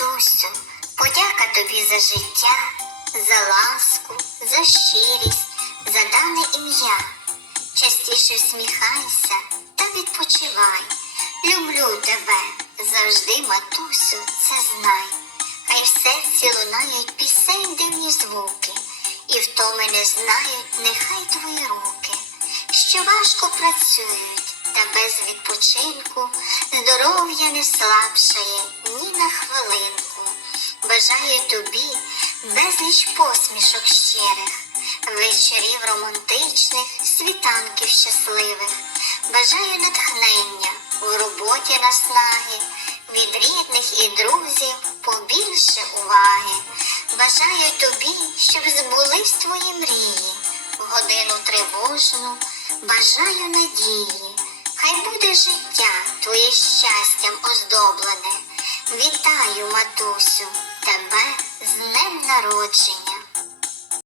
матусю, подяка тобі за життя, за ласку, за щирість, за дане ім'я. Частіше всміхайся та відпочивай. Люблю тебе, завжди, матусю, це знай. Хай в серці лунають пісень дивні звуки, і втоми не знають, нехай твої руки, що важко працюють, та без відпочинку здоров'я не слабшає ні на хвилинку. Бажаю тобі безліч посмішок щирих, вечорів романтичних, світанків щасливих. Бажаю натхнення в роботі наснаги, від рідних і друзів побільше уваги. Бажаю тобі, щоб збулись твої мрії, в годину тривожну бажаю надії. Хай буде життя твоє щастям оздоблене. Вітаю, матусю, тебе з днем народження.